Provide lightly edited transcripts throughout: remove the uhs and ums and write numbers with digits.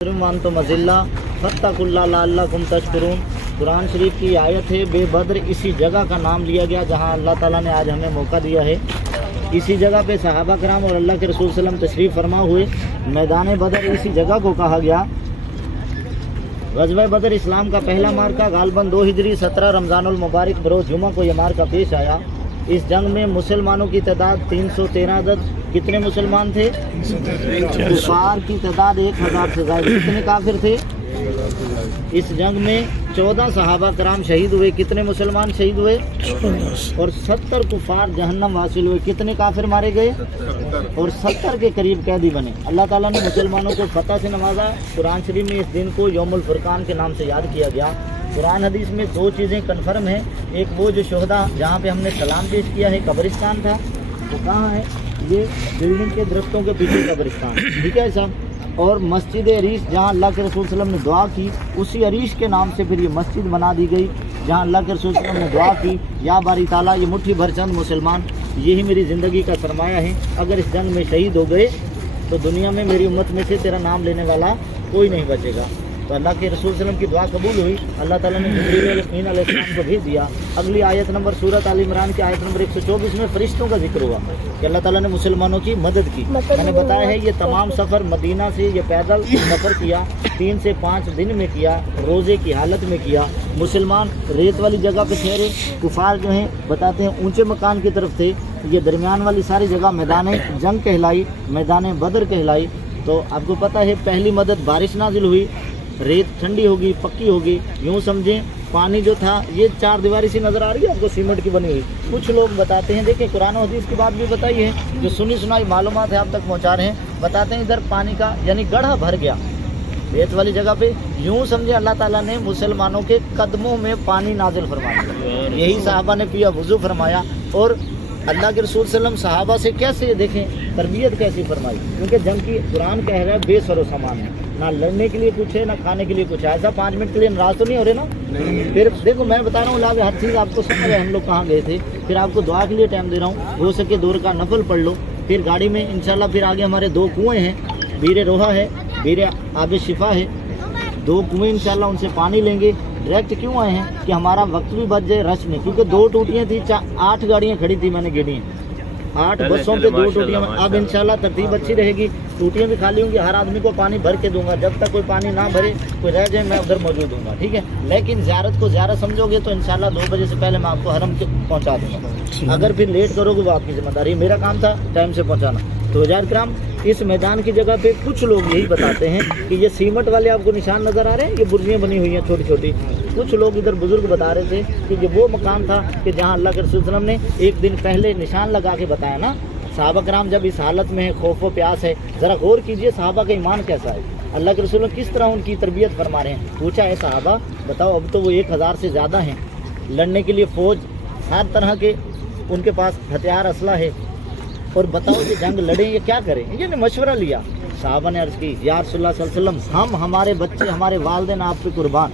तो मज़िल्ला फत्तकुल्लाह लअल्लकुम तशकुरून। कुरान शरीफ की आयत है। बेबद्र इसी जगह का नाम लिया गया जहां अल्लाह ताला ने आज हमें मौका दिया है। इसी जगह पे सहाबा कराम और अल्लाह के रसूल सल्लल्लाहु अलैहि वसल्लम तशरीफ़ फरमा हुए। मैदान बदर इसी जगह को कहा गया। ग़ज़वा बदर इस्लाम का पहला मार्का गालबन 2 हिजरी 17 रमज़ानुल मुबारक बरोज़ जुमा को यह मार्का पेश आया। इस जंग में मुसलमानों की तादाद 313 अदद। कितने मुसलमान थे? कुफार की तादाद 1000 से ज़्यादा। कितने काफिर थे? इस जंग में 14 सहाबा कराम शहीद हुए। कितने मुसलमान शहीद हुए? और 70 कुफार जहन्नम वासिल हुए। कितने काफिर मारे गए? और 70 के करीब कैदी बने। अल्लाह ताला ने मुसलमानों को फतह से नवाजा। कुरान शरीफ में इस दिन को यौमुल फुरकान के नाम से याद किया गया। कुरान हदीस में 2 चीज़ें कन्फर्म है। एक वो जो शोहदा जहाँ पे हमने सलाम पेश किया है कब्रिस्तान था, वो कहाँ है? ये बिल्डिंग के दरख्तों के पीछे कब्रिस्तान, ठीक है साहब। और मस्जिद अरीश जहाँ अल्लाह के रसूल सल्लल्लाहु अलैहि वसल्लम ने दुआ की, उसी अरीश के नाम से फिर ये मस्जिद बना दी गई जहाँ अल्लाह के रसूल सल्लल्लाहु अलैहि वसल्लम ने दुआ की, या बारी ताला ये मुट्ठी भर चंद मुसलमान, यही मेरी ज़िंदगी का सरमाया है। अगर इस जंग में शहीद हो गए तो दुनिया में मेरी उम्मत में से तेरा नाम लेने वाला कोई नहीं बचेगा। तो अल्लाह के रसूल सल्लल्लाहु अलैहि वसल्लम की दुआ कबूल हुई। अल्लाह ताला ने जिब्रील अलैहिस्सलाम को भेज दिया। अगली आयत नंबर सूरत आल इमरान की आयत नंबर 124 में फरिश्तों का जिक्र हुआ कि अल्लाह ताला ने मुसलमानों की मदद की। मैंने बताया है ये तमाम सफ़र मदीना से ये पैदल सफ़र किया, 3 से 5 दिन में किया, रोज़े की हालत में किया। मुसलमान रेत वाली जगह पे ठहरे। कुफार जो हैं बताते हैं ऊंचे मकान की तरफ थे। ये दरमियान वाली सारी जगह मैदान जंग कहलाई, मैदान बदर कहलाई। तो आपको पता है पहली मदद बारिश नाजिल हुई, रेत ठंडी होगी, पक्की होगी। यूँ समझें पानी जो था ये 4 दीवारी सी नज़र आ रही है आपको, सीमेंट की बनी हुई। कुछ लोग बताते हैं, देखिए कुरान और हदीस की बात भी बताई है, जो सुनी सुनाई मालूमात है आप तक पहुंचा रहे हैं। बताते हैं इधर पानी का यानी गड्ढा भर गया रेत वाली जगह पे। यूँ समझे अल्लाह ताला ने मुसलमानों के कदमों में पानी नाजिल फरमा दिया। यही साहबा ने पिया, वुज़ू फरमाया। और अल्लाह के रसूल सल्लल्लाहु अलैहि वसल्लम सहाबा से कैसे देखें तरबियत कैसी फरमाई, क्योंकि जंग की कुरान कह रहा है बेसरो सामान है, ना लड़ने के लिए कुछ है ना खाने के लिए कुछ है। ऐसा 5 मिनट के लिए नाराज तो नहीं हो रहे ना? फिर देखो मैं बता रहा हूँ लाभ हर चीज़ आपको समझ है। हम लोग कहाँ गए थे, फिर आपको दुआ के लिए टाइम दे रहा हूँ। हो सके 2 रकात नफल पढ़ लो। फिर गाड़ी में इंशाल्लाह फिर आगे हमारे 2 कुएँ हैं, बीरे रोहा है, बीरे आब शिफा है। 2 कुएँ इंशाल्लाह उनसे पानी लेंगे। डायरेक्ट क्यों आए हैं कि हमारा वक्त भी बच जाए रश में, क्योंकि 2 टूटियाँ थी, 8 गाड़ियाँ खड़ी थी, मैंने गिनी हैं 8 बसों पे 2 टूटियाँ। अब इंशाल्लाह तरतीब अच्छी रहेगी, टूटियाँ भी खाली होंगी। हर आदमी को पानी भर के दूंगा। जब तक कोई पानी ना भरे, कोई रह जाए, मैं उधर मौजूद हूँगा, ठीक है। लेकिन ज़ियारत को ज़ियारत समझोगे तो इंशाल्लाह 2 बजे से पहले मैं आपको हरम पहुँचा दूँगा। अगर फिर लेट करोगे वो आपकी जिम्मेदारी। मेरा काम था टाइम से पहुँचाना। तो हज़ार ग्राम इस मैदान की जगह पे कुछ लोग यही बताते हैं कि ये सीमेंट वाले आपको निशान नज़र आ रहे हैं, ये बुर्जियाँ बनी हुई हैं छोटी छोटी। कुछ लोग इधर बुजुर्ग बता रहे थे कि ये वो मकान था कि जहाँ अल्लाह के रसूल सल्लल्लाहु अलैहि वसल्लम ने एक दिन पहले निशान लगा के बताया ना। सहाबा कराम जब इस हालत में है, खौफ व प्यास है, ज़रा गौर कीजिए सहाबा का ईमान कैसा है। अल्लाह के रसूल किस तरह उनकी तरबियत फरमा रहे हैं। पूछा है सहाबा बताओ, अब तो वो 1000 से ज़्यादा हैं, लड़ने के लिए फ़ौज हर तरह के उनके पास हथियार असला है, और बताओ कि जंग लड़ें या क्या करें। ये ने मशवरा लिया। साहबा ने अर्ज़ की या रसूलुल्लाह सल्लल्लाहु अलैहि वसल्लम, हम हमारे बच्चे हमारे वालिदैन आप पे कुर्बान,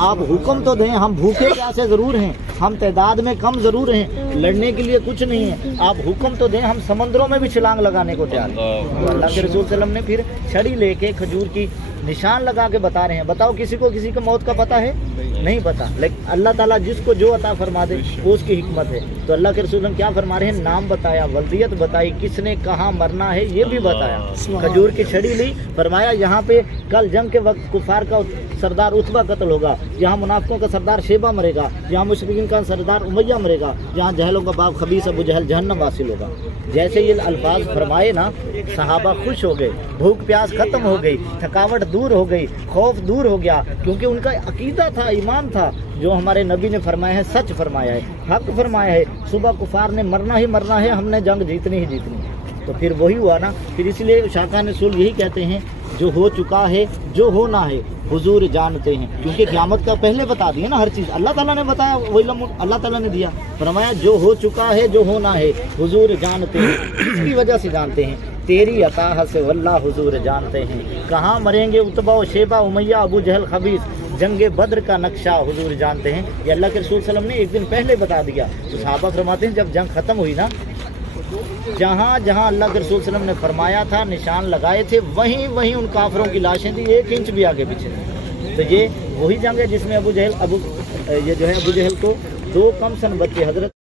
आप हुक्म तो दें। हम भूखे प्यासे ज़रूर हैं, हम तादाद में कम ज़रूर हैं, लड़ने के लिए कुछ नहीं है, आप हुक्म तो दें, हम समंदरों में भी छलांग लगाने को तैयार हैं। तो अल्लाह के रसूल सल्लल्लाहु अलैहि वसल्लम ने फिर छड़ी लेके खजूर की निशान लगा के बता रहे हैं। बताओ किसी को किसी को मौत का पता है? नहीं पता। लेकिन अल्लाह ताला जिसको जो अता फरमा दे वो उसकी हिकमत है। तो अल्लाह के रसूल क्या फरमा रहे हैं, नाम बताया, वल्दियत बताई, किसने कहाँ मरना है ये भी बताया। खजूर की छड़ी ली, फरमाया यहाँ पे कल जंग के वक्त कुफार का सरदार उतबा कत्ल होगा, यहाँ मुनाफिकों का सरदार शेबा मरेगा, यहाँ मुशरिकीन का सरदार उमैया मरेगा, यहाँ जहलों का बाप खबीस अबू जहल जहन्नम वासिल होगा। जैसे ये अल्फाज फरमाए ना, सहाबा खुश हो गए, भूख प्यास खत्म हो गई, थकावट दूर हो गई, खौफ दूर हो गया, क्योंकि उनका अकीदा था, ईमान था, जो हमारे नबी ने फरमाया है सच फरमाया है, हक फरमाया है। सुबह कुफार ने मरना ही मरना है, हमने जंग जीतनी ही जीतनी है। तो फिर वही हुआ ना। फिर इसलिए शाका रसूल यही कहते हैं, जो हो चुका है जो होना है हुजूर जानते हैं, क्योंकि क़यामत का पहले बता दिया ना हर चीज़। अल्लाह ताला ने बताया, वही अल्लाह ताला ने दिया, फरमाया जो हो चुका है जो होना है हुजूर जानते हैं, इसकी वजह से जानते हैं। तेरी अताह से वल्लाह हुजूर जानते हैं, कहाँ मरेंगे उतबा व शेबा उमैया अबू जहल खबीस, जंगे बद्र का नक्शा हुजूर जानते हैं। ये अल्लाह के रसूल सल्लल्लाहु अलैहि वसल्लम ने एक दिन पहले बता दिया। तो सहाबा फरमाते हैं जब जंग खत्म हुई ना, جہاں جہاں اللہ کے رسول صلی اللہ علیہ وسلم نے فرمایا تھا، نشان لگائے تھے، وہیں وہیں ان کافروں کی لاشیں تھیں، 1 انچ بھی آگے پیچھے نہیں۔ تو یہ وہی جنگ ہے جس میں ابو جہل کو 2 کم سن بچے حضرت